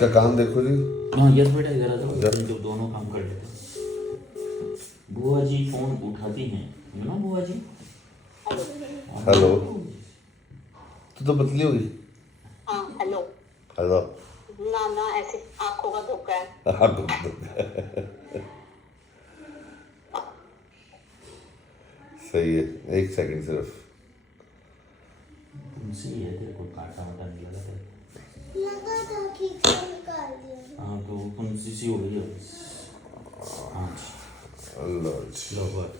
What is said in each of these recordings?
इसका काम देखो जी। हाँ यस बेटा इधर आ जाओ, जो दोनों काम कर लेते हैं। बुआ जी फोन उठाती हैं, यू नो बुआ जी। हेलो। तो पतली होगी। हाँ हेलो। हेलो। ना ना ऐसे आंखों का धोखा है। हाँ तो सही है, एक सेकंड सिर्फ। सही है, तेरे को काटा वाटा नहीं लगा तेरे को? लगा था, ठीक से निकाल दिया। हाँ तो फुंसी सी हो गई है बस। हाँ अल्लाह जी। लो बात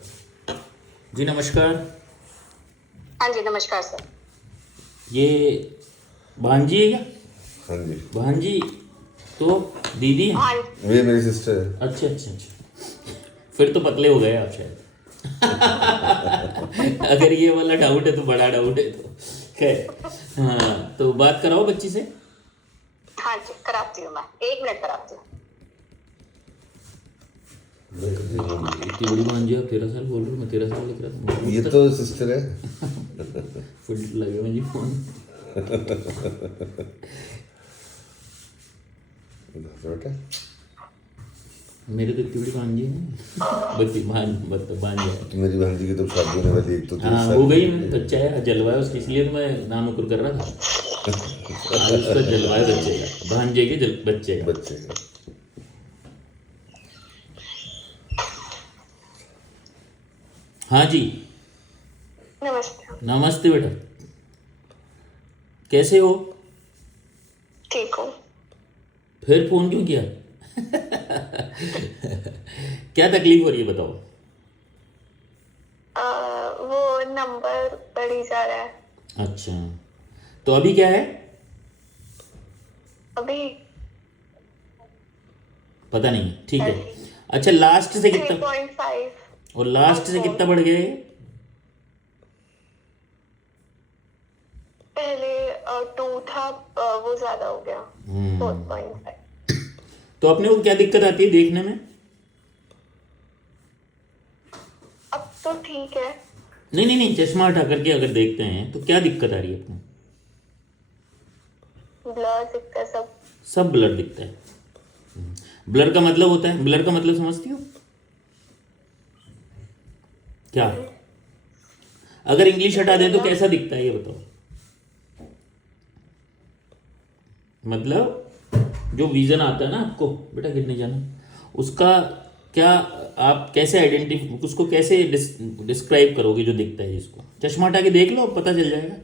जी। नमस्कार। हाँ जी नमस्कार सर। ये भांजी है क्या? हाँ जी, भांजी तो दीदी है? हाँ ये मेरी सिस्टर है। अच्छा अच्छा अच्छा, फिर तो पतले हो गए आप शायद। अगर ये वाला डाउट है तो बड़ा डाउट है तो खैर। हाँ तो बात कराओ बच्ची से। हाँ जी कराती हूँ मैं, 1 मिनट कराती हूँ। इतनी बड़ी भांजी आप 13 साल बोल रहे हो, मैं 13 साल लिख रहा था। ये तो सिस्टर है। फिर लगे मुझे फोन। बेटा मेरे तो इतनी बड़ी भांजी है, बच्ची भांजी है। तो मेरी भांजी की तो शादी होने वाली, एक तो 3 हाँ साल हो गई, की। बच्चा है, जलवा है उसकी, इसलिए तो मैं नाम उकुर कर रहा था। आज उसका जलवा है बच्चे का, भांजे के बच्चे का। बच्चे का। हाँ जी नमस्ते। नमस्ते बेटा, कैसे हो? ठीक हूँ। फिर फोन क्यों किया? क्या तकलीफ हो रही है बताओ। वो नंबर बढ़ ही जा रहा है। अच्छा तो अभी क्या है? अभी पता नहीं, ठीक है। अच्छा लास्ट से कितना, 3.5। और लास्ट से कितना बढ़ गया ये? पहले 2 था, वो ज्यादा हो गया 4.5। तो अपने को क्या दिक्कत आती है देखने में? अब तो ठीक है। नहीं नहीं नहीं, चश्मा हटा करके अगर देखते हैं तो क्या दिक्कत आ रही है अपने? ब्लर दिखता है सब। सब ब्लर दिखता है। ब्लर का मतलब होता है, ब्लर का मतलब समझती हो क्या? अगर इंग्लिश हटा दें तो कैसा दिखता है ये बताओ। मतलब जो विजन आता है ना आपको, बेटा गिरने जाना, उसका क्या, आप कैसे आइडेंटिफाई, उसको कैसे डिस्क्राइब करोगे जो दिखता है जिसको? चश्मा हटा के देख लो, पता चल जाएगा।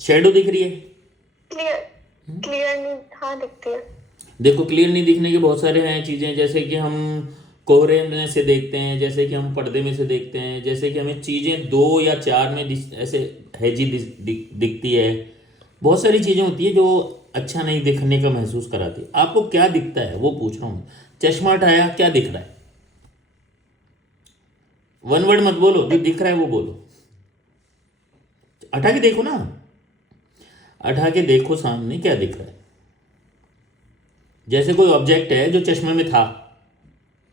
शेडो दिख रही है? क्लियर क्लियर नहीं, हाँ दिखती है। देखो क्लियर नहीं दिखने के बहुत सारे हैं चीज़ें, जैसे कि हम कोहरे में से देखते हैं, जैसे कि हम पर्दे में से देखते हैं, जैसे कि हमें चीज़ें 2 या 4 में ऐसे हैजी दिखती है। बहुत सारी चीज़ें होती है जो अच्छा नहीं दिखने का महसूस कराती है। आपको क्या दिखता है वो पूछ रहा हूँ। चश्मा हटाया, क्या दिख रहा है? 1 वर्ड मत बोलो, जो दिख रहा है वो बोलो। हटा के देखो ना, हटा के देखो सामने क्या दिख रहा है। जैसे कोई ऑब्जेक्ट है जो चश्मे में था,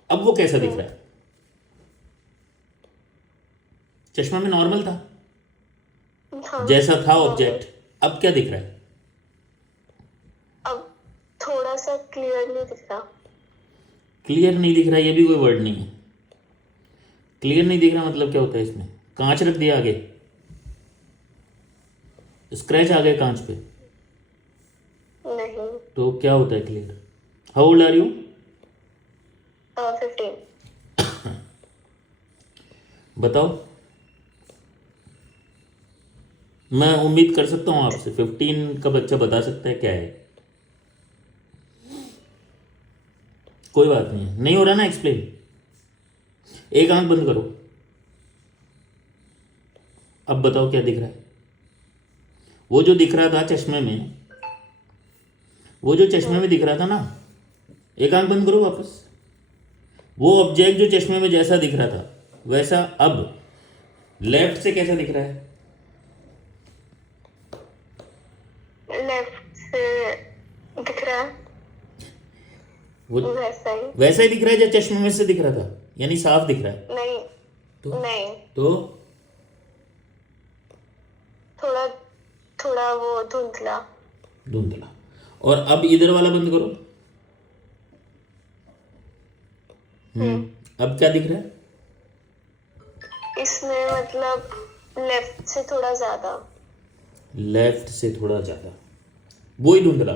अब वो कैसा दिख रहा है? चश्मा में नॉर्मल था, हाँ, जैसा था ऑब्जेक्ट, अब क्या दिख रहा है? अब थोड़ा सा क्लियर नहीं दिख रहा। क्लियर नहीं दिख रहा, ये भी कोई वर्ड नहीं है। क्लियर नहीं दिख रहा मतलब क्या होता है इसमें? कांच रख दिया आगे, स्क्रैच आ गए कांच पे, नहीं। तो क्या होता है clear? How old are you? 15। बताओ, मैं उम्मीद कर सकता हूँ आपसे 15 का बच्चा बता सकता है क्या है। कोई बात नहीं है, नहीं हो रहा ना एक्सप्लेन। एक आंख बंद करो, अब बताओ क्या दिख रहा है? वो जो दिख रहा था चश्मे में, वो जो चश्मे में दिख रहा था ना, एक आंख बंद करो वापस। वो ऑब्जेक्ट जो चश्मे में जैसा दिख रहा था वैसा अब लेफ्ट से कैसा दिख रहा है? लेफ्ट से दिख रहा है वो वैसा ही ही। दिख रहा है जो चश्मे में से दिख रहा था, यानी साफ दिख रहा है? नहीं तो नहीं, तो थोड़ा थोड़ा वो धुंधला। धुंधला। और अब इधर वाला बंद करो। अब क्या दिख रहा है? इसमें मतलब लेफ्ट से थोड़ा ज्यादा। लेफ्ट से थोड़ा ज्यादा, वो ही धुंधला।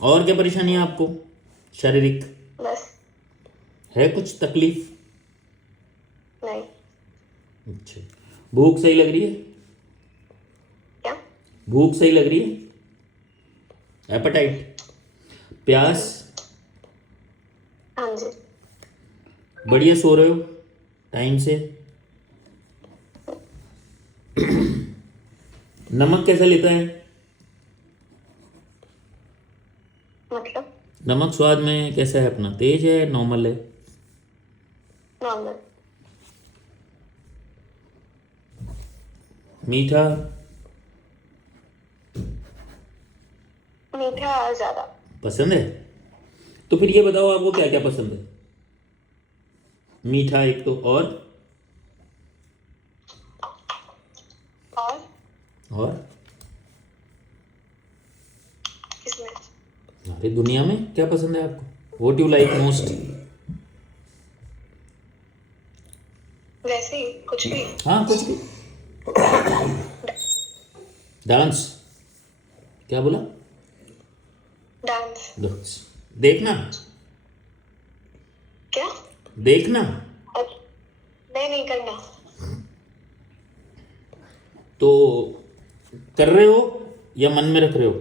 और क्या परेशानी है आपको शारीरिक? बस। है कुछ तकलीफ? नहीं। अच्छा, भूख सही लग रही है? क्या? भूख सही लग रही है? एपेटाइट, प्यास? हाँ जी। बढ़िया सो रहे हो टाइम से? नमक कैसा लेता है? मतलब नमक स्वाद में कैसा है अपना? तेज है, नॉर्मल है? नॉर्मल। मीठा? मीठा ज्यादा। पसंद है? तो फिर ये बताओ आपको क्या क्या पसंद है? मीठा एक तो, और और और इसमें अरे दुनिया में क्या पसंद है आपको? What you like most? वैसे ही कुछ भी। हाँ, कुछ भी। डांस? क्या बोला? डांस। डांस देखना? क्या? देखना नहीं करना। तो कर रहे हो या मन में रख रहे हो?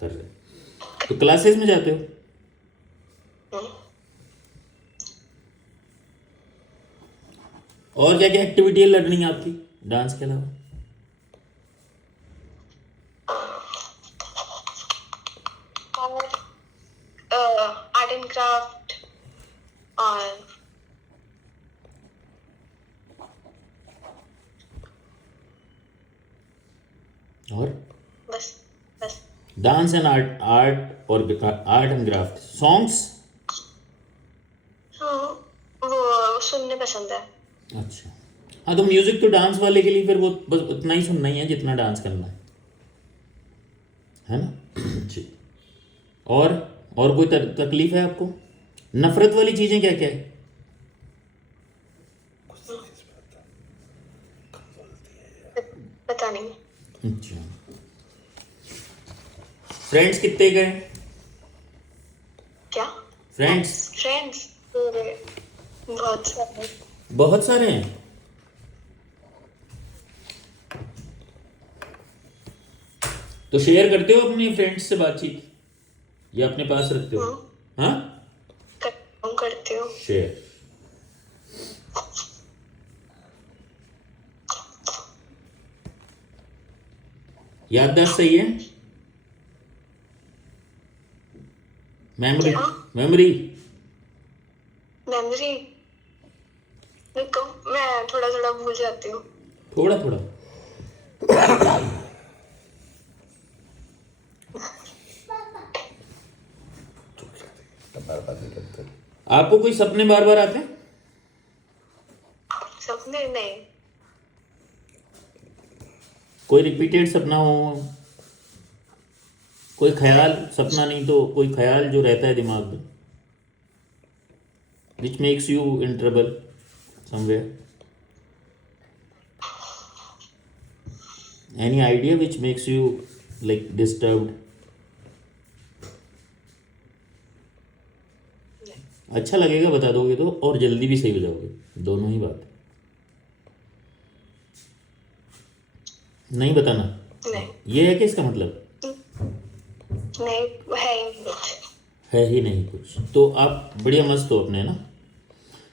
कर रहे हो। तो क्लासेस में जाते हो? और क्या क्या एक्टिविटी है लर्निंग आपकी डांस के अलावा? आर्ट एंड क्राफ्ट और बस बस। डांस एंड आर्ट और आर्ट एंड क्राफ्ट। सॉन्ग्स? हाँ, वो सुनने पसंद है। अच्छा, हाँ तो म्यूजिक तो डांस वाले के लिए फिर वो बस उतना ही सुनना ही है जितना डांस करना है ना? जी। और कोई तकलीफ है आपको? नफरत वाली चीजें क्या क्या है? पता नहीं। अच्छा, फ्रेंड्स कितने गए? क्या? फ्रेंड्स फ्रेंड्स बहुत सारे। बहुत सारे हैं। तो शेयर करते हो अपने फ्रेंड्स से बातचीत या अपने पास रखते हो? हाँ, करती हूँ। शेयर। याददाश्त सही है? मेमोरी? क्या? मेमोरी? मेमोरी देखो, मैं थोड़ा थोड़ा भूल जाती हूँ। थोड़ा थोड़ा? बार बार नहीं करते। आपको कोई सपने बार बार आते हैं? सपने नहीं। कोई रिपीटेड सपना हो? कोई ख्याल, सपना नहीं तो कोई ख्याल जो रहता है दिमाग में, which makes you in trouble somewhere? Any idea which makes you like disturbed? अच्छा लगेगा बता दोगे तो, और जल्दी भी सही हो जाओगे, दोनों ही बात है। नहीं बताना? नहीं। ये है कि इसका मतलब नहीं है ही कुछ। है ही नहीं कुछ? तो आप बढ़िया मस्त हो अपने, ना?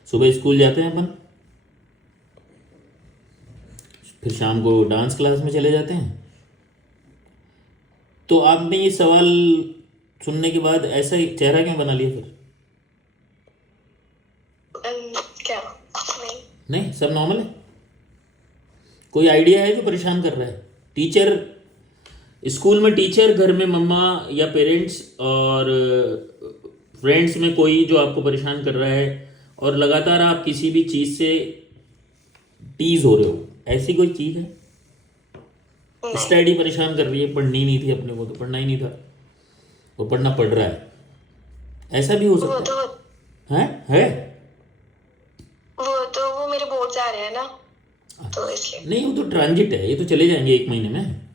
सुबह स्कूल जाते हैं अपन, फिर शाम को डांस क्लास में चले जाते हैं। तो आपने ये सवाल सुनने के बाद ऐसा ही चेहरा क्यों बना लिया फिर? क्या? नहीं। नहीं, सब नॉर्मल है? कोई आइडिया है जो परेशान कर रहा है? टीचर, स्कूल में टीचर, घर में मम्मा या पेरेंट्स, और फ्रेंड्स में कोई जो आपको परेशान कर रहा है, और लगातार आप किसी भी चीज़ से टीज हो रहे हो, ऐसी कोई चीज़ है? नहीं। स्टडी परेशान कर रही है, पढ़नी नहीं थी अपने को, तो पढ़ना ही नहीं था, वो पढ़ना पड़ रहा है, ऐसा भी हो वो सकता तो है? वो मेरे बोर्ड्स आ रहे हैं ना, तो इसलिए। नहीं, वो तो ट्रांजिट है, ये तो चले जाएंगे 1 महीने में।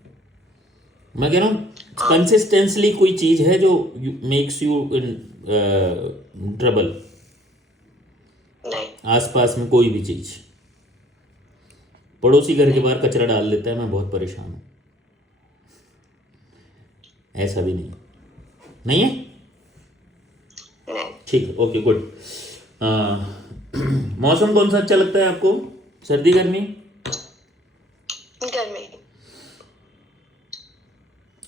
मैं कह रहा हूँ कंसिस्टेंसली कोई चीज़ है जो मेक्स यू इन ट्रबल, नहीं। आसपास में कोई भी चीज़। पड़ोसी घर के बाहर कचरा डाल देता है, मैं बहुत परेशान हूँ, ऐसा भी नहीं? नहीं है? नहीं। ठीक है, ओके, गुड। मौसम कौन सा अच्छा लगता है आपको, सर्दी गर्मी? गर्मी।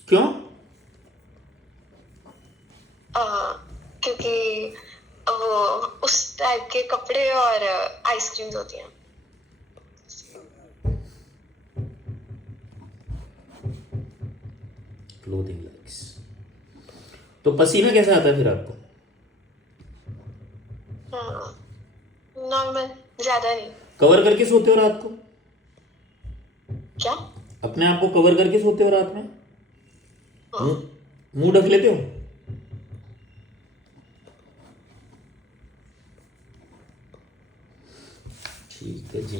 क्यों? क्योंकि वो उस टाइप के कपड़े और आइसक्रीम्स होती हैं। Clothing likes. तो पसीना कैसा आता है फिर आपको? नॉर्मल, ज्यादा नहीं। कवर करके सोते हो रात को? क्या? अपने आप को कवर करके सोते हो रात में? मुंह ढक लेते हो? ठीक है जी।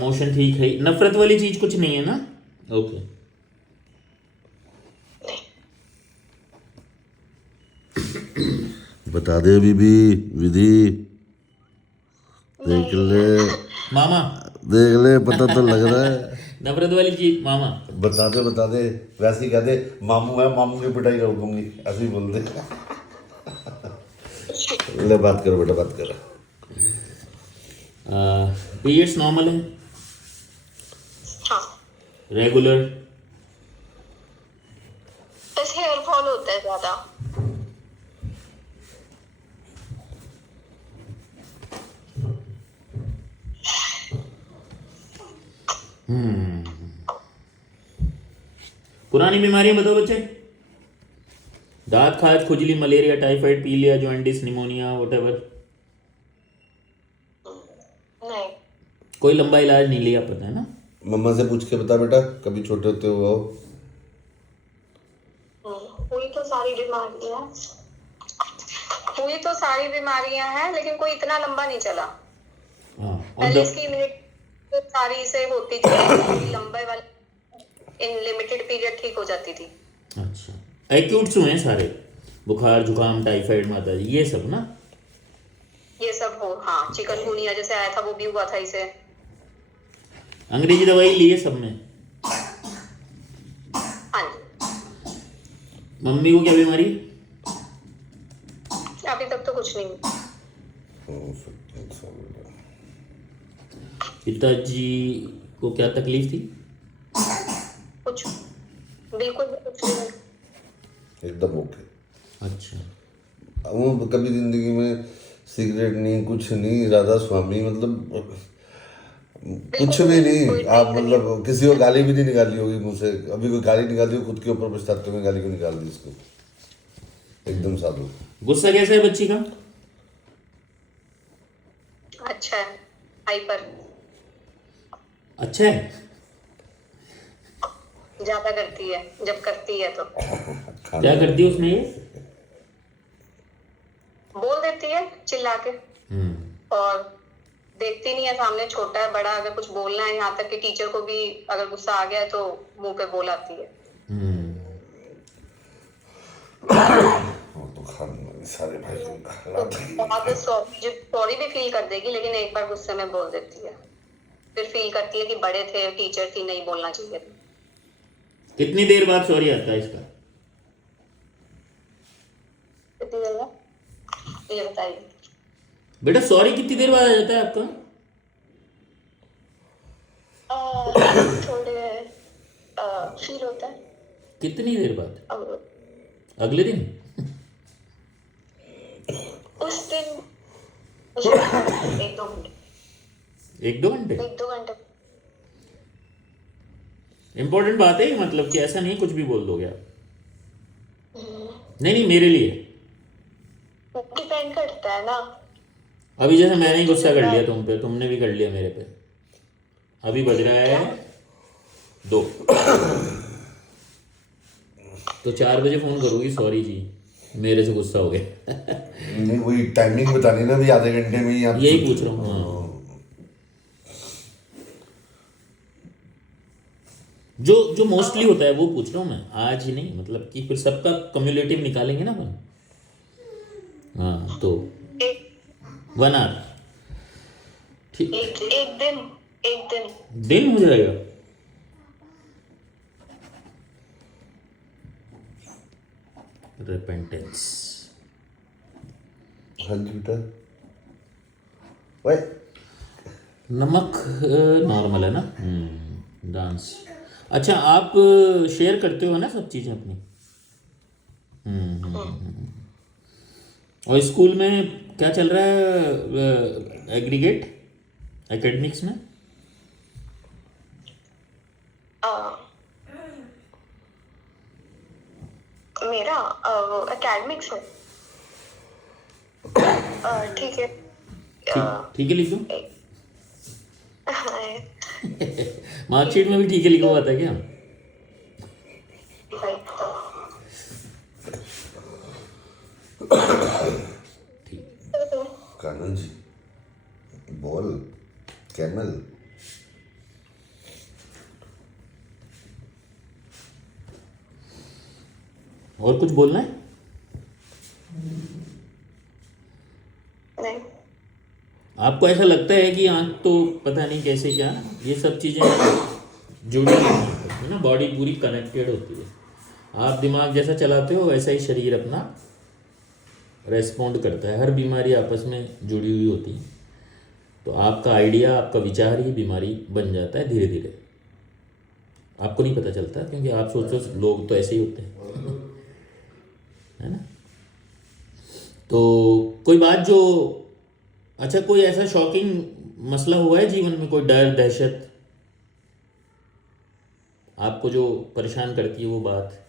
मोशन ठीक है, नफरत वाली चीज कुछ नहीं है ना? ओके। बता दे अभी भी विधि, देख ले मामा, देख ले, पता तो लग रहा है। नफरत वाली चीज मामा। बता दे, वैसे ही कह दे मामू है, मामू की पिटाई कर दूंगी, ऐसे ही बोल दे। ले बात करो बेटा, बात करो। पीरियड्स नॉर्मल है? हाँ। रेगुलर? बस हेयर फॉल होता है ज्यादा। पुरानी बीमारियां बताओ बच्चे। दांत खाज, खुजली, मलेरिया, टाइफाइड, पीलिया, जॉन्डिस, निमोनिया, व्हाटएवर? नहीं। कोई लंबा इलाज नहीं लिया, पता है ना? मम्मा से पूछ के बता बेटा, कभी छोटे होते हो? हुई तो सारी बीमारियां हैं, लेकिन कोई इतना लंबा नहीं चला। हाँ, पहले इसकी इम्यूनिटी तो सारी से होती थी, लंबे वाले इन लिमिटेड पीरियड ठीक हो जाती थी। अच्छा, एक्यूट्स हुए हैं सारे, बुखार, जुकाम, टाइफाइड, माता जी, ये सब ना? ये सब हो, हाँ। चिकनगुनिया जैसे आया था वो भी हुआ था इसे। अंग्रेजी दवाई ली है सब में? हाँ जी। मम्मी को क्या बीमारी? अभी तक तो कुछ नहीं। पिताजी को क्या तकलीफ थी? कुछ बिल्कुल भी कुछ नहीं। एकदम ओके। अच्छा। वो कभी जिंदगी में सिगरेट नहीं, कुछ नहीं, राधा स्वामी, मतलब कुछ भी नहीं। आप मतलब किसी को गाली भी नहीं निकाली होगी मुंह से, अभी कोई गाली निकाली हो खुद के ऊपर पछताते हुए गाली को निकाल दी इसको, एकदम साधु। गुस्सा कैसा है बच्ची का? अच्छा है, हाइपर। अच्छा है? ज्यादा करती है, जब करती है तो क्या करती है उसमें? ये बोल देती है चिल्ला के, और देखती नहीं है सामने, छोटा है बड़ा, अगर कुछ बोलना है, यहाँ तक कि टीचर को भी अगर गुस्सा आ गया है तो मुंह पे बोल आती है। तो सारे भाई सॉरी भी फील कर देगी, लेकिन एक बार गुस्से में बोल देती है, फिर फील करती है कि बड़े थे, टीचर थी, नहीं बोलना चाहिए था। कितनी देर बाद सॉरी आता है इसका? कितनी देर में? ये बताइए बेटा, सॉरी कितनी देर बाद आ जाता है आपका? थोड़े फील होता है। कितनी देर बाद? अगले दिन? उस दिन 1-2 घंटे। 1-2 घंटे? 1-2 घंटे। इंपॉर्टेंट बात है, मतलब कि ऐसा नहीं कुछ भी बोल दोगे आप। नहीं, मेरे लिए डिपेंड करता है ना अभी जैसे मैंने ही गुस्सा कर लिया तुम पे, तुमने भी कर लिया मेरे पे। अभी बज रहा है 2, तो 4 बजे फोन करोगी, सॉरी जी मेरे से गुस्सा हो गया। नहीं वही टाइमिंग बतानी ना भी, आधे घंटे में ही आप यही पूछ रहा हूँ। हाँ। जो मोस्टली होता है वो पूछ रहा हूँ मैं, आज ही नहीं, मतलब कि फिर सबका कम्युलेटिव निकालेंगे ना अपन। हाँ तो 1 आवर ठीक, एक दिन दिन हो जाएगा। रिपेंटेंस। हाँ जी बेटा वही नमक नॉर्मल है ना। डांस। अच्छा आप शेयर करते हो ना सब चीज़ें अपनी। और स्कूल में क्या चल रहा है एग्रीगेट एकेडमिक्स में? मेरा एकेडमिक्स में ठीक है। ठीक है लिख दो। मार्कशीट में भी ठीक है लिखा हुआ था क्या? कानन जी बॉल कैमल और कुछ बोलना है? नहीं। आपको ऐसा लगता है कि आँख तो पता नहीं कैसे क्या, ये सब चीज़ें जुड़ी हुई है ना, बॉडी पूरी कनेक्टेड होती है। आप दिमाग जैसा चलाते हो वैसा ही शरीर अपना रेस्पॉन्ड करता है, हर बीमारी आपस में जुड़ी हुई होती है। तो आपका आइडिया, आपका विचार ही बीमारी बन जाता है धीरे धीरे, आपको नहीं पता चलता, क्योंकि आप सोचो लोग तो ऐसे ही होते हैं है ना। तो कोई बात जो, अच्छा कोई ऐसा शॉकिंग मसला हुआ है जीवन में, कोई डर दहशत आपको जो परेशान करती है वो बात?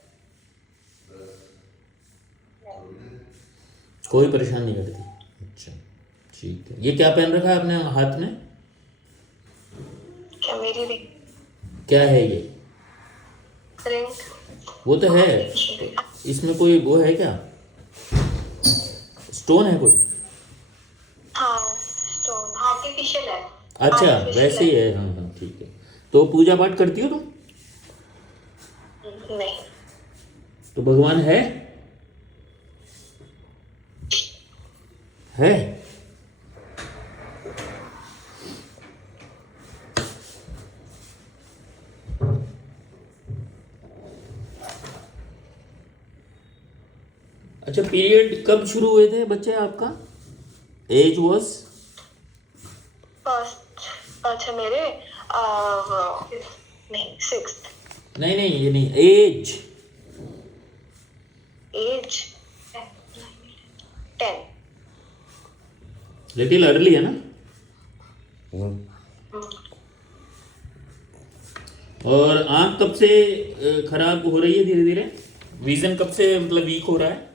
कोई परेशान नहीं करती। अच्छा ठीक है। ये क्या पहन रखा है आपने हाथ में? क्या मेरी रिंग? क्या है ये? रिंग वो तो है, तो इसमें कोई वो है क्या, स्टोन है कोई? हाँ स्टोन आर्टिफिशियल है। अच्छा Artificial वैसे ही है। हाँ हाँ ठीक है। तो पूजा पाठ करती हो तुम? नहीं। तो भगवान है? है? अच्छा पीरियड कब शुरू हुए थे बच्चे आपका? As was? फर्स्ट अच्छा मेरे नहीं 6th। नहीं नहीं ये नहीं, एज एज 10। लिटिल अर्ली है ना। और आँख कब से खराब हो रही है धीरे धीरे? विजन कब से मतलब वीक हो रहा है?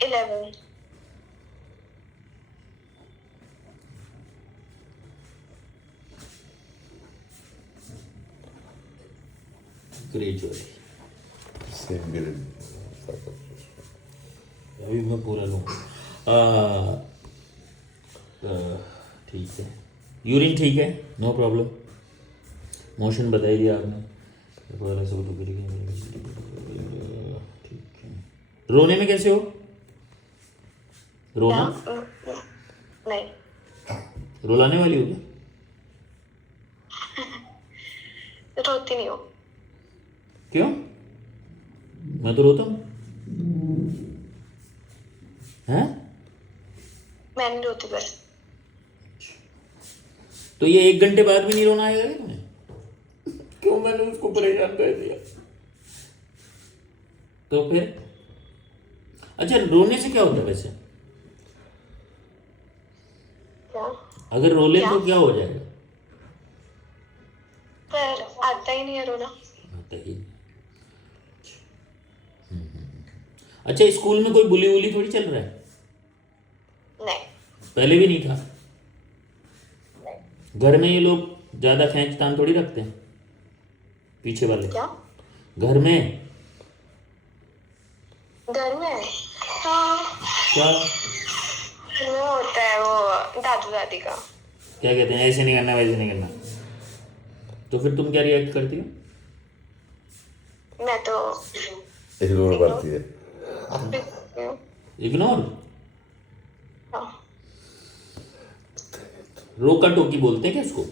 11। ग्रेजुअली। सेम मेरे अभी मैं पूरा लूँ। ठीक है। यूरिन ठीक है, नो प्रॉब्लम। मोशन बता ही दिया आपने। ठीक है। रोने में कैसे हो? रोना नहीं। रुलाने वाली हो क्या? रोती नहीं हो। क्यों? मैं तो रोता हूँ। हैं? मैं नहीं रोती बस। तो ये 1 घंटे बाद भी नहीं रोना आएगा क्या तुम्हें? क्यों मैंने उसको परेशान कर दिया? तो फिर अच्छा रोने से क्या होता है वैसे? क्या? अगर रोले क्या? तो क्या हो जाएगा? पर आता ही नहीं है रोना। आता ही नहीं। अच्छा स्कूल में कोई बुली वुली थोड़ी चल रहा है? पहले भी नहीं था? घर में ये लोग ज्यादा खींच तान थोड़ी रखते हैं, पीछे वाले? क्या घर में? घर में? हाँ, क्या वो होता है वो दादू दादी का। क्या कहते हैं, ऐसे नहीं करना वैसे नहीं करना, तो फिर तुम क्या रिएक्ट करती हो? मैं तो इग्नोर करती है। इग्नोर? हाँ, रोका टोकी बोलते हैं क्या इसको?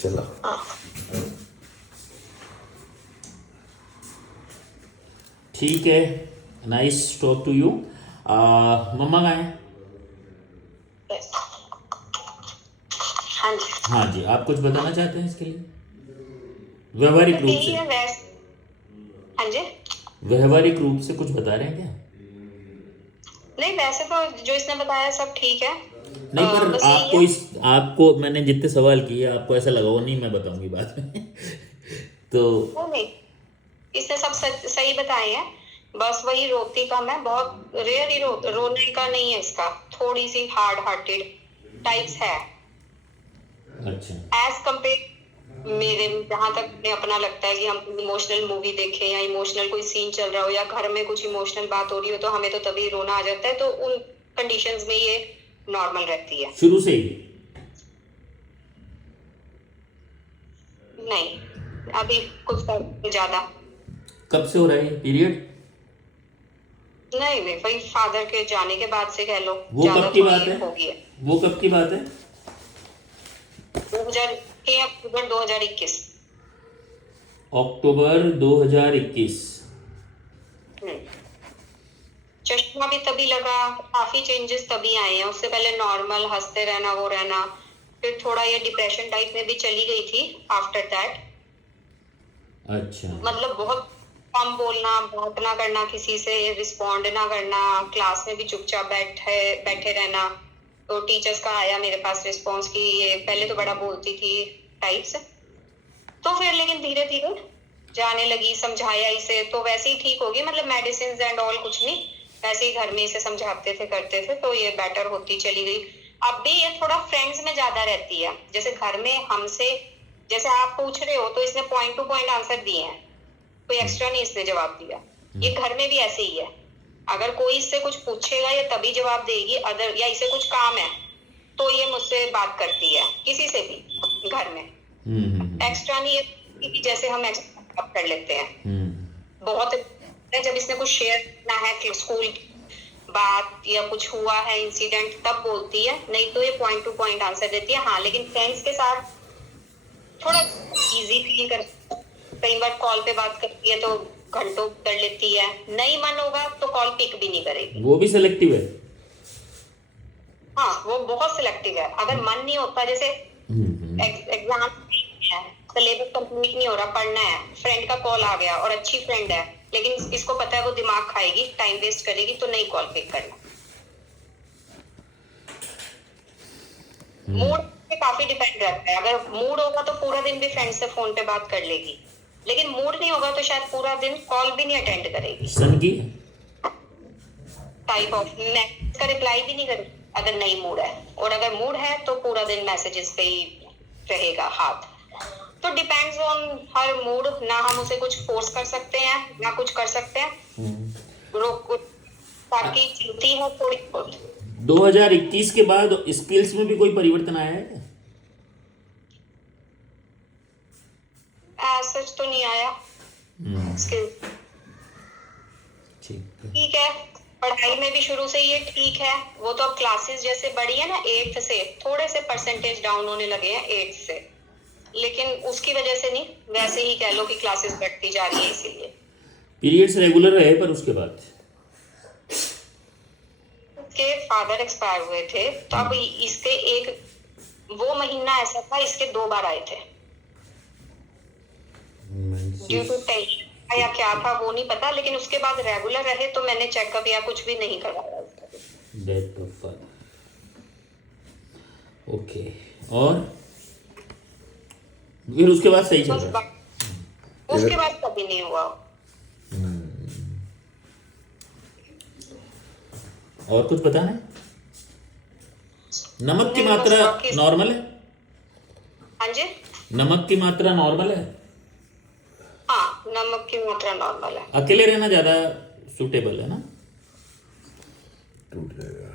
चलो ठीक है, नाइस टॉक टू यू। मम्मा कहाँ है? yes. हाँ जी। हाँ जी, आप कुछ बताना चाहते हैं इसके लिए व्यवहारिक रूप यही से? है हाँ जी। व्यवहारिक रूप से कुछ बता रहे हैं क्या? नहीं, वैसे तो जो इसने बताया सब ठीक है। नहीं, पर बस यही आपको है। आपको मैंने जितने सवाल किए आपको ऐसा लगा, वो नहीं मैं बताऊंगी बाद में तो वो नहीं, इसने सब सही बताए हैं। बस वही रोती कम है, बहुत रेयर ही रोने का नहीं है इसका, थोड़ी सी हार्ड हार्टेड टाइप्स है अच्छा। एज कम्पेयर मेरे, जहां तक मुझे अपना लगता है कि हम इमोशनल मूवी देखें या इमोशनल कोई सीन चल रहा हो या घर में कुछ इमोशनल बात हो रही हो तो हमें तो तभी रोना आ जाता है, तो उन कंडीशंस में ये नॉर्मल रहती है। शुरू से ही? नहीं, अभी कुछ ज्यादा। कब से हो रहा है पीरियड? नहीं, भाई फादर के जाने के बाद से कह लो। वो ज्यादा कब की थोड़ी बात है? हो गई है। वो कब की बात है? 2000 अक्टूबर 2021। अक्टूबर 2021। चश्मा भी तभी लगा, काफी चेंजेस तभी आए हैं। उससे पहले नॉर्मल हंसते रहना, वो रहना, फिर थोड़ा ये डिप्रेशन टाइप में भी चली गई थी आफ्टर दैट। अच्छा। मतलब बहुत कम बोलना, बात ना करना, किसी से रिस्पॉन्ड ना करना, क्लास में भी चुपचाप बैठे रहना। तो टीचर्स का आया मेरे पास रिस्पॉन्स कि ये पहले तो बड़ा बोलती थी टाइप्स, तो फिर लेकिन धीरे धीरे जाने लगी, समझाया इसे तो वैसे ही ठीक होगी। मतलब मेडिसिन एंड ऑल कुछ नहीं, वैसे ही घर में इसे समझाते थे करते थे तो ये बेटर होती चली गई। अब भी ये थोड़ा फ्रेंड्स में ज्यादा रहती है, जैसे घर में हमसे, जैसे आप पूछ रहे हो तो इसने पॉइंट टू पॉइंट आंसर दिए हैं, कोई एक्स्ट्रा नहीं इसने जवाब दिया। ये घर में भी ऐसे ही है, अगर कोई इससे कुछ पूछेगा ये तभी जवाब देगी, अदर या इसे कुछ काम है तो ये मुझसे बात करती है, किसी से भी घर में। एक्स्ट्रा नहीं है कि जैसे हम एक्स्ट्रा कर लेते हैं। बहुत जब इसने कुछ शेयर करना है कि स्कूल बात या कुछ हुआ है इंसिडेंट तब बोलती है, नहीं तो ये पॉइंट टू पॉइंट आंसर देती है। हाँ, लेकिन फ्रेंड्स के साथ थोड़ा इजी फील कर, कई बार कॉल पे बात करती है तो घंटों कर लेती है, नहीं मन होगा तो कॉल पिक भी नहीं करेगी। वो भी सेलेक्टिव है? हाँ, वो बहुत सिलेक्टिव है। अगर मन नहीं होता, जैसे एग्जाम है, सिलेबस कंप्लीट नहीं हो रहा, पढ़ना है, फ्रेंड का कॉल आ गया और अच्छी फ्रेंड है, लेकिन इसको पता है वो दिमाग खाएगी, टाइम वेस्ट करेगी, तो नहीं कॉल पिक करना। मूड पे काफी डिपेंड रहता है। अगर मूड होगा तो पूरा दिन भी फ्रेंड से फोन पे बात कर लेगी, लेकिन मूड नहीं होगा तो शायद पूरा दिन कॉल भी नहीं अटेंड करेगी। सन की टाइप ऑफ मैसेज का रिप्लाई भी नहीं करेगी अगर नहीं मूड है, और अगर मूड है तो पूरा दिन मैसेजेस पे ही रहेगा हाथ। तो डिपेंड्स ऑन हर मूड, ना हम उसे कुछ फोर्स कर सकते हैं ना कुछ कर सकते हैं। ताकि चलती है थोड़ी बहुत। 2021 के बाद स्किल्स में भी कोई परिवर्तन आया है क्या? सच तो नहीं आया। स्किल ठीक है, पढ़ाई में भी शुरू से ये ठीक है। वो तो अब क्लासेस जैसे बढ़ी है ना, 8th से थोड़े से परसेंटेज डाउन होने लगे हैं 8th से, लेकिन उसकी वजह से नहीं, वैसे ही कह लो कि क्लासेस बढ़ती जा रही है इसीलिए। पीरियड्स रेगुलर रहे पर उसके बाद? उसके फादर एक्सपायर हुए थे तो अब इसके एक वो महीना ऐसा था, इसके 2 बार आए थे ड्यू टू टेंशन या क्या था वो नहीं पता, लेकिन उसके बाद रेगुलर रहे तो मैंने चेकअप या कुछ भी नहीं करवाया। Death of father, okay. और फिर उसके बाद सही चल रहा है? उसके बाद कभी नहीं हुआ। और कुछ बताना है? नमक की नहीं, मात्रा बस बाकी- नॉर्मल है? हाँ जी, नमक की मात्रा नॉर्मल है? हाँ नमक की मात्रा नॉर्मल है। अकेले रहना ज़्यादा सूटेबल है ना? टूट जाएगा।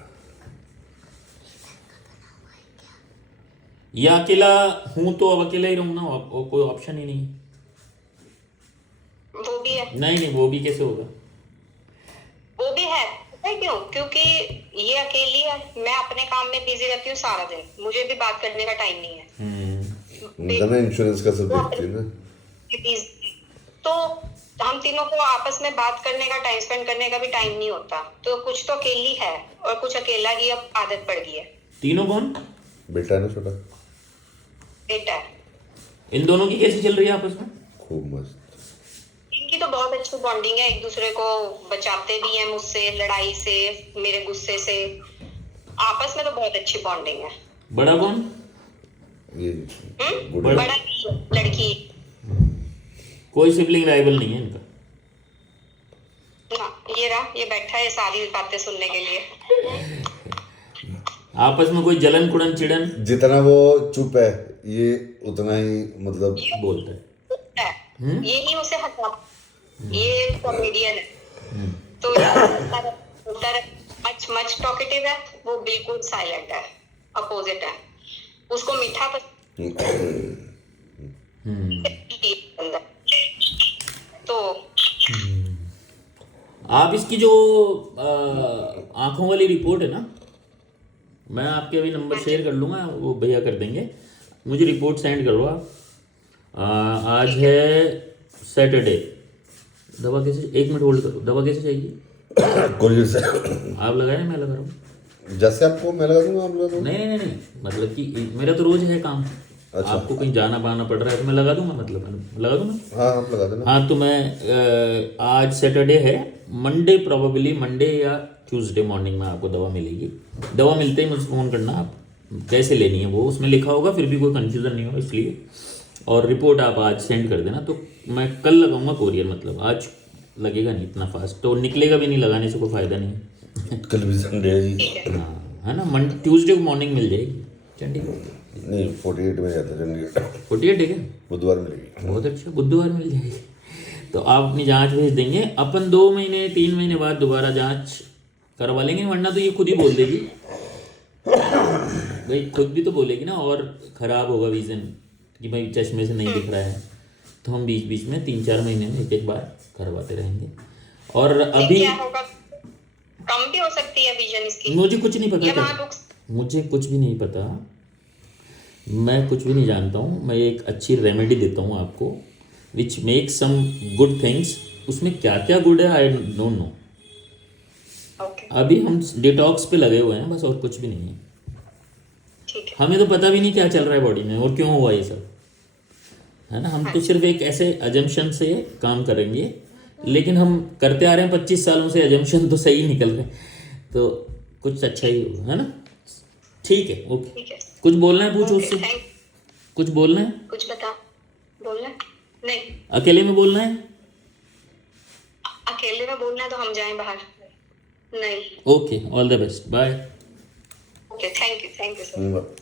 या अकेला हूं तो अब अकेला ही रहूं ना, और कोई ऑप्शन ही नहीं है। वो भी है, नहीं, वो भी कैसे होगा? वो भी है। पता है क्यों? क्योंकि ये अकेली है, मैं अपने काम में बिजी रहती हूँ सारा दिन, मुझे भी बात करने का टाइम नहीं है। उनका ना इंश्योरेंस का सब देखती है ना। तो हम तीनों को आपस में बात करने का, टाइम स्पेंड करने का भी टाइम नहीं होता, तो कुछ तो अकेली है और कुछ अकेला ही अब आदत पड़ गई है। तीनों कौन? बेटा है ना छोटा, बेटा है। इन दोनों की कैसी चल रही है आपस में? खूब मस्त। इनकी तो बहुत अच्छी बॉन्डिंग है, एक दूसरे को बचाते भी हैं मुझसे, लड़ाई से, मेरे गुस्से से। आपस में तो बहुत अच्छी बॉन्डिंग है। बड़ा कौन? ये गुड़िया। बड़ा लड़की कोई सिबलिंग राइवल नहीं है इनका? ना, ये रहा, ये बैठा है सारी बातें सुनने के लिए। आपस में कोई जलन कुड़न चिड़न जितना वो चुप है, ये उतना ही मतलब बोलता है? यही उसे हटा, ये कॉमेडियन है, तो ये मच टॉकेटिव है, वो बिल्कुल साइलेंट है, अपोजिट है। उसको मीठा तो आप इसकी जो आंखों वाली रिपोर्ट है ना, मैं आपके अभी नंबर शेयर कर लूँगा, वो भैया कर देंगे। मुझे रिपोर्ट सेंड करो आप। आज है सैटरडे। दवा कैसे, 1 मिनट होल्ड करो, दवा कैसे चाहिए? कोरियर से आप लगाए, मैं लगा रहा हूँ। जैसे आपको मैं लगा दूंगा, आप लगा दूंगा। नहीं, मतलब कि मेरा तो रोज है काम। अच्छा। आपको कहीं जाना पाना पड़ रहा है तो मैं लगा दूंगा, मतलब लगा दूंगा। हाँ आप लगा देना। हाँ, तो मैं आज सैटरडे है, मंडे प्रोबेबली मंडे या ट्यूसडे मॉर्निंग में आपको दवा मिलेगी। दवा मिलते ही मुझे फ़ोन करना, आप कैसे लेनी है वो उसमें लिखा होगा, फिर भी कोई कन्फ्यूज़न नहीं हो इसलिए। और रिपोर्ट आप आज सेंड कर देना, तो मैं कल लगाऊंगा कोरियर, मतलब आज लगेगा नहीं इतना फास्ट, तो निकलेगा भी नहीं, लगाने से कोई फ़ायदा नहीं। कल भी संडे है जी। हाँ, है ना, ट्यूसडे को मॉर्निंग मिल जाएगी चंडीगढ़। नहीं 48 में जाता है चंडीगढ़। 48 है क्या? बुधवार मिलेगी। बहुत अच्छा, बुधवार मिल जाएगी। तो आप अपनी जांच भेज देंगे, अपन 2 महीने 3 महीने बाद दोबारा जांच करवा लेंगे, वरना तो ये खुद ही बोल देगी भाई, खुद भी तो बोलेगी ना, और ख़राब होगा विज़न कि भाई चश्मे से नहीं दिख रहा है, तो हम बीच बीच में 3-4 महीने में एक बार करवाते रहेंगे। और अभी क्या होगा, कम भी हो सकती है विजन इसकी। मुझे कुछ नहीं ये पता, वहाँ रुक मुझे कुछ भी नहीं पता, मैं कुछ भी नहीं जानता हूँ। मैं एक अच्छी रेमेडी देता हूँ आपको, which make some good things. उसमें क्या क्या गुड है आई डोंट नो। ओके, अभी हम डिटॉक्स पे लगे हुए हैं बस, और कुछ भी नहीं है। ठीक है। हमें तो पता भी नहीं क्या चल रहा है बॉडी में और क्यों हुआ ये सब, है ना। हम तो सिर्फ एक ऐसे अजम्पशन से काम करेंगे, लेकिन हम करते आ रहे हैं 25 सालों से, अजम्पशन तो सही निकल रहे हैं, तो कुछ अच्छा ही होगा, है ना। ठीक है, ओके। ठीक है, कुछ बोलना है, पूछो ओके, उससे, थैंक। कुछ बोलना है, कुछ बता, बोलना नहीं, अकेले में बोलना है। अकेले में बोलना है तो हम जाएं बाहर? नहीं। Okay, all the best, bye. Okay, thank you sir.